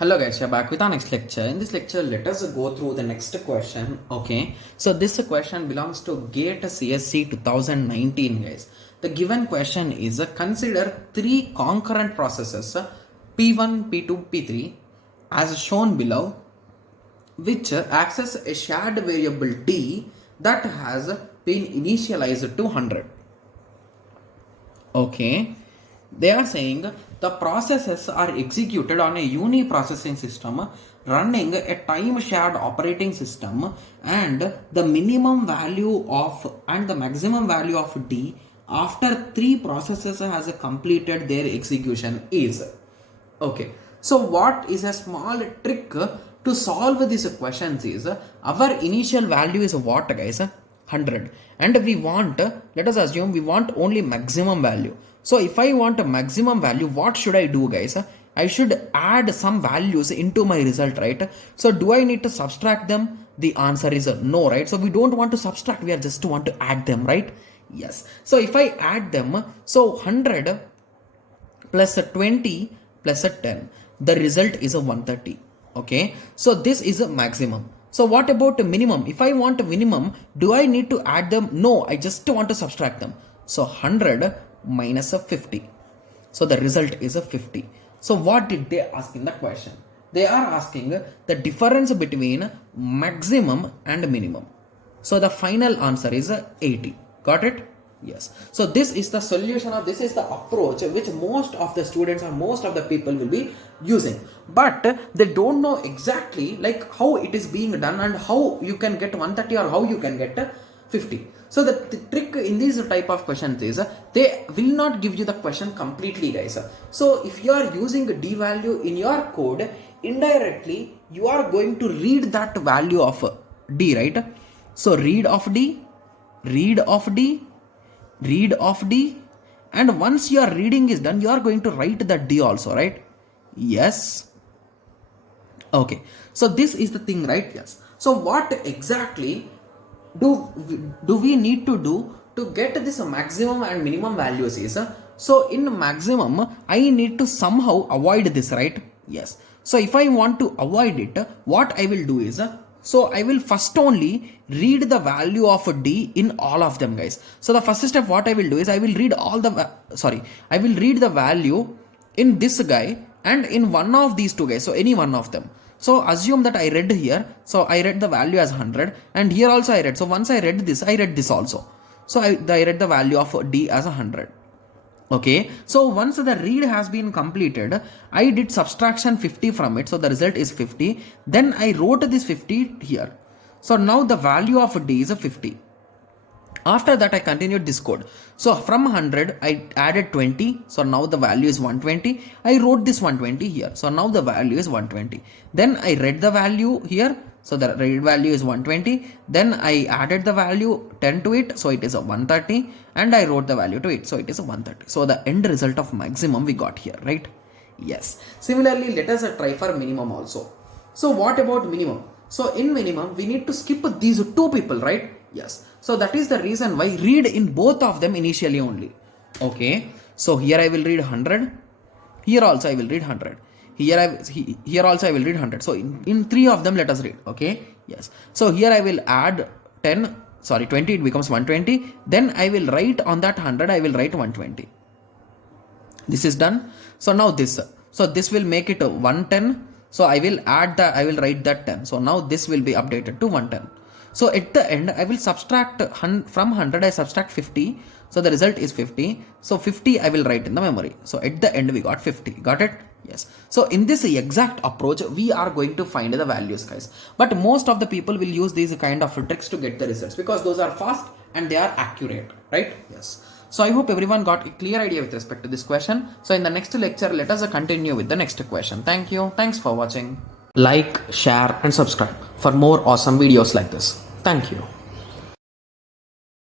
Hello guys, you're back with our next lecture. In this lecture, let us go through the next question. Okay, so this question belongs to GATE CSC 2019 guys. The given question is consider three concurrent processes P1, P2, P3 as shown below, which access a shared variable D that has been initialized to 100. Okay, they are saying the processes are executed on a uni-processing system running a time-shared operating system, and the minimum value of and the maximum value of D after three processes has completed their execution is. Okay, so what is a small trick to solve these questions is our initial value is what guys? 100, and we want, let us assume we want only maximum value. So if I want a maximum value, what should I do guys? I should add some values into my result, right? So do I need to subtract them? The answer is no, right? So we don't want to subtract, we are just want to add them, right? Yes. So if I add them, so 100 plus a 20 plus a 10, the result is a 130. Okay, so this is a maximum. So what about a minimum? If I want a minimum, do I need to add them? No, I just want to subtract them. So 100 minus a 50. So the result is a 50. So what did they ask in the question? They are asking the difference between maximum and minimum. So the final answer is 80. Got it? Yes. So this is the solution, or this is the approach which most of the students or most of the people will be using, but they don't know exactly like how it is being done and how you can get 130 or how you can get 50. So the trick in these type of questions is they will not give you the question completely guys. So if you are using D value in your code, indirectly you are going to read that value of D, right? So read of D, read of D, read of D, and once your reading is done, you are going to write the D also, right? Yes. Okay, so this is the thing, right? Yes. So what exactly do we need to do to get this maximum and minimum values is, so in maximum I need to somehow avoid this, right? Yes. So if I want to avoid it, what I will do is, so I will first only read the value of D in all of them guys. So the first step what I will do is I will read all the I will read the value in this guy and in one of these two guys, so any one of them. So assume that I read here, so I read the value as 100, and here also I read. So once I read this also. So I read the value of D as 100. Okay, so once the read has been completed, I did subtraction 50 from it, so the result is 50. Then I wrote this 50 here. So now the value of D is a 50. After that I continued this code. So from 100 I added 20, so now the value is 120. I wrote this 120 here, so now the value is 120. Then I read the value here, so the read value is 120. Then I added the value 10 to it, so it is a 130, and I wrote the value to it, so it is a 130. So the end result of maximum we got here, right? Yes. Similarly, let us try for minimum also. So what about minimum? So in minimum we need to skip these two people, right? Yes. So that is the reason why read in both of them initially only. Okay, so here I will read 100, here also I will read 100, here also I will read 100. So in three of them let us read. Okay, yes. So here I will add 20, it becomes 120. Then I will write on that 100, I will write 120. This is done. So now this, so this will make it 110. So I will write that 10. So now this will be updated to 110. So at the end I will subtract from 100, I subtract 50. So the result is 50. So 50 I will write in the memory. So at the end we got 50. Got it? Yes. So in this exact approach we are going to find the values guys. But most of the people will use these kind of tricks to get the results because those are fast and they are accurate, right? Yes. So I hope everyone got a clear idea with respect to this question. So in the next lecture, let us continue with the next question. Thank you. Thanks for watching. Like, share and subscribe for more awesome videos like this. Thank you.